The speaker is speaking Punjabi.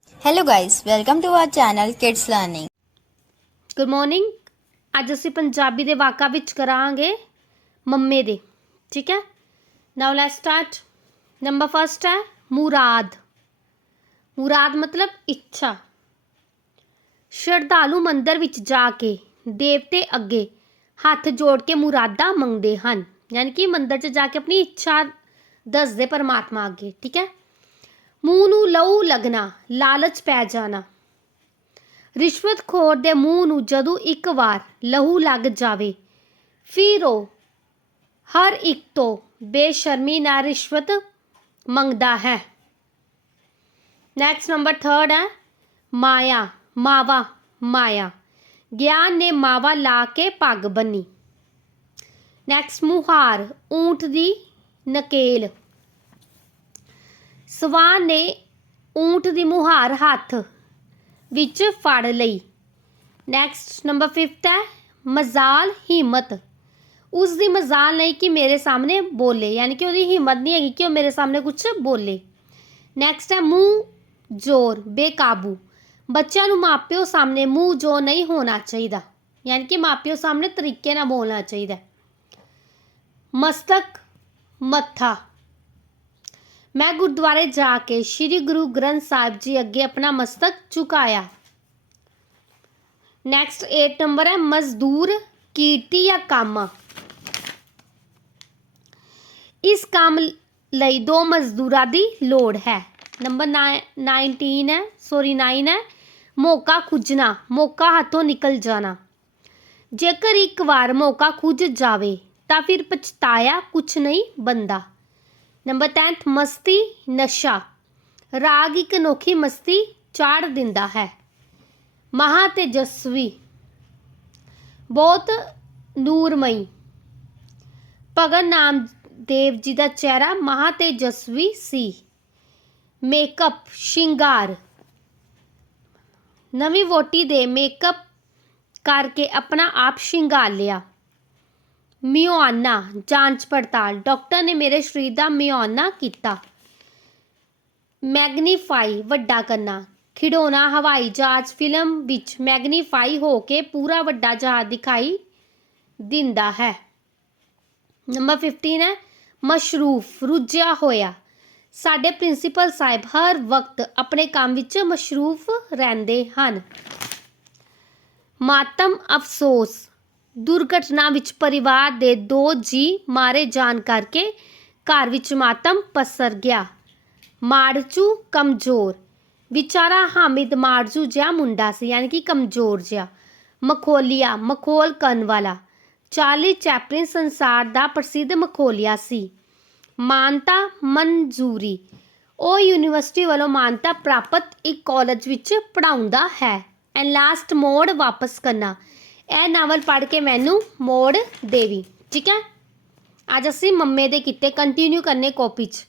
Hello guys, welcome to our channel Kids Learning. Good morning ਅੱਜ ਅਸੀਂ ਪੰਜਾਬੀ ਦੇ ਵਾਕਾਂ ਵਿੱਚ ਕਰਾਂਗੇ ਮੰਮੇ ਦੇ ਠੀਕ ਹੈ? Now let's start number first ਹੈ ਮੁਰਾਦ। ਮੁਰਾਦ ਮਤਲਬ ਇੱਛਾ। ਸ਼ਰਧਾਲੂ ਮੰਦਰ ਵਿੱਚ ਜਾ ਕੇ ਦੇਵਤੇ ਅੱਗੇ ਹੱਥ ਜੋੜ ਕੇ ਮੁਰਾਦਾਂ ਮੰਗਦੇ ਹਨ। ਯਾਨੀ ਕਿ ਮੰਦਰ 'ਚ ਜਾ ਕੇ ਆਪਣੀ ਇੱਛਾ ਦੱਸਦੇ ਪਰਮਾਤਮਾ ਅੱਗੇ ਠੀਕ ਹੈ? ਮੂੰਹ ਨੂੰ ਲਹੂ ਲੱਗਣਾ, ਲਾਲਚ ਪੈ ਜਾਣਾ। ਰਿਸ਼ਵਤਖੋਰ ਦੇ ਮੂੰਹ ਨੂੰ ਜਦੋਂ ਇੱਕ ਵਾਰ ਲਹੂ ਲੱਗ ਜਾਵੇ, ਫਿਰ ਉਹ ਹਰ ਇੱਕ ਤੋਂ ਬੇਸ਼ਰਮੀ ਨਾਲ ਰਿਸ਼ਵਤ ਮੰਗਦਾ ਹੈ। ਨੈਕਸਟ ਨੰਬਰ 3 ਹੈ, ਮਾਇਆ, ਮਾਵਾ, ਮਾਇਆ। ਗਿਆਨ ਨੇ ਮਾਵਾ ਲਾ ਕੇ ਪੱਗ ਬੰਨੀ। ਨੈਕਸਟ ਮੁਹਾਰ, ਊਂਠ ਦੀ ਨਕੇਲ। ਸਵਾਨ ਨੇ ਊਂਠ ਦੀ ਮੁਹਾਰ ਹੱਥ ਵਿੱਚ ਫੜ ਲਈ। ਨੈਕਸਟ ਨੰਬਰ 5 ਹੈ, ਮਜ਼ਾਲ ਹਿੰਮਤ। ਉਸ ਦੀ ਮਜ਼ਾਲ ਨਹੀਂ ਕਿ ਮੇਰੇ ਸਾਹਮਣੇ ਬੋਲੇ, ਯਾਨੀ ਕਿ ਉਹਦੀ ਹਿੰਮਤ ਨਹੀਂ ਹੈਗੀ ਕਿ ਉਹ ਮੇਰੇ ਸਾਹਮਣੇ ਕੁਝ ਬੋਲੇ। ਨੈਕਸਟ ਹੈ, ਮੂੰਹ ਜ਼ੋਰ, ਬੇਕਾਬੂ। ਬੱਚਿਆਂ ਨੂੰ ਮਾਪਿਓ ਸਾਹਮਣੇ ਮੂੰਹ ਜੋ ਨਹੀਂ ਹੋਣਾ ਚਾਹੀਦਾ, ਯਾਨੀ ਕਿ ਮਾਪਿਓ ਸਾਹਮਣੇ ਤਰੀਕੇ ਨਾਲ ਬੋਲਣਾ ਚਾਹੀਦਾ। ਮਸਤਕ, ਮੱਥਾ। ਮੈਂ ਗੁਰਦੁਆਰੇ ਜਾ ਕੇ ਸ੍ਰੀ ਗੁਰੂ ਗ੍ਰੰਥ ਸਾਹਿਬ ਜੀ ਅੱਗੇ ਆਪਣਾ ਮਸਤਕ ਝੁਕਾਇਆ। ਨੈਕਸਟ 8 ਨੰਬਰ ਹੈ, ਮਜ਼ਦੂਰ, ਕੀਰਤੀ ਜਾਂ ਕੰਮ? ਇਸ ਕੰਮ ਲਈ ਦੋ ਮਜ਼ਦੂਰਾਂ ਦੀ ਲੋੜ ਹੈ। ਨੰਬਰ 19 ਹੈ ਸੌਰੀ 9 ਹੈ, ਮੌਕਾ ਖੁੱਜਣਾ, ਮੌਕਾ ਹੱਥੋਂ ਨਿਕਲ ਜਾਣਾ। ਜੇਕਰ ਇੱਕ ਵਾਰ ਮੌਕਾ ਖੁੱਜ ਜਾਵੇ, ਤਾਂ ਫਿਰ ਪਛਤਾਇਆ ਕੁਛ ਨਹੀਂ ਬੰਦਾ। ਨੰਬਰ 10 ਮਸਤੀ, ਨਸ਼ਾ। ਰਾਗ ਇੱਕ ਅਨੋਖੀ ਮਸਤੀ ਚਾੜ ਦਿੰਦਾ ਹੈ। ਮਹਾ ਤੇਜਸਵੀ ਬਹੁਤ ਨੂਰਮਈ। ਭਗਤ ਨਾਮ ਦੇਵ ਜੀ ਦਾ ਚਿਹਰਾ ਮਹਾ ਤੇਜਸਵੀ ਸੀ। ਮੇਕਅਪ, ਸ਼ਿੰਗਾਰ। ਨਵੀਂ ਵੋਟੀ ਦੇ ਮੇਕਅਪ ਕਰਕੇ ਆਪਣਾ ਆਪ ਸ਼ਿੰਗਾਰ ਲਿਆ। ਮਿਓਆਨਾ, ਜਾਂਚ ਪੜਤਾਲ। ਡਾਕਟਰ ਨੇ ਮੇਰੇ ਸਰੀਰ ਦਾ ਮਿਓਆਨਾ ਕੀਤਾ। ਮੈਗਨੀਫਾਈ ਵੱਡਾ ਕਰਨਾ। ਖਿਡੌਣਾ ਹਵਾਈ ਜਹਾਜ਼ ਫਿਲਮ ਵਿੱਚ ਮੈਗਨੀਫਾਈ ਹੋ ਕੇ ਪੂਰਾ ਵੱਡਾ ਜਹਾਜ਼ ਦਿਖਾਈ ਦਿੰਦਾ ਹੈ। ਨੰਬਰ 15 ਹੈ, ਮਸ਼ਰੂਫ ਰੁੱਝਿਆ ਹੋਇਆ। ਸਾਡੇ ਪ੍ਰਿੰਸੀਪਲ ਸਾਹਿਬ ਹਰ ਵਕਤ ਆਪਣੇ ਕੰਮ ਵਿੱਚ ਮਸ਼ਰੂਫ ਰਹਿੰਦੇ ਹਨ। ਮਾਤਮ ਅਫਸੋਸ। ਦੁਰਘਟਨਾ ਵਿੱਚ ਪਰਿਵਾਰ ਦੇ ਦੋ ਜੀ ਮਾਰੇ ਜਾਣ ਕਰਕੇ ਘਰ ਵਿੱਚ ਮਾਤਮ ਪਸਰ ਗਿਆ। ਮਾੜਚੂ ਕਮਜ਼ੋਰ। ਵਿਚਾਰਾ ਹਾਮਿਦ ਮਾੜਜੂ ਜਿਹਾ ਮੁੰਡਾ ਸੀ, ਯਾਨੀ ਕਿ ਕਮਜ਼ੋਰ ਜਿਹਾ। ਮਖੋਲੀਆ, ਮਖੋਲ ਕਰਨ ਵਾਲਾ। ਚਾਰਲੀ ਚੈਪਲਿਨ ਸੰਸਾਰ ਦਾ ਪ੍ਰਸਿੱਧ ਮਖੋਲੀਆ ਸੀ। ਮਾਨਤਾ ਮਨਜ਼ੂਰੀ। ਉਹ ਯੂਨੀਵਰਸਿਟੀ ਵੱਲੋਂ ਮਾਨਤਾ ਪ੍ਰਾਪਤ ਇੱਕ ਕਾਲਜ ਵਿੱਚ ਪੜਾਉਂਦਾ ਹੈ। ਐਂਡ ਲਾਸਟ ਮੋੜ ਵਾਪਸ ਕਰਨਾ। ਇਹ ਨਾਵਲ ਪੜ੍ਹ ਕੇ ਮੈਨੂੰ ਮੋੜ ਦੇਵੀ, ਠੀਕ ਹੈ? ਅੱਜ ਅਸੀਂ ਮੰਮੇ ਦੇ ਕਿੱਤੇ ਕੰਟੀਨਿਊ ਕਰਨੇ ਕਾਪੀ 'ਚ।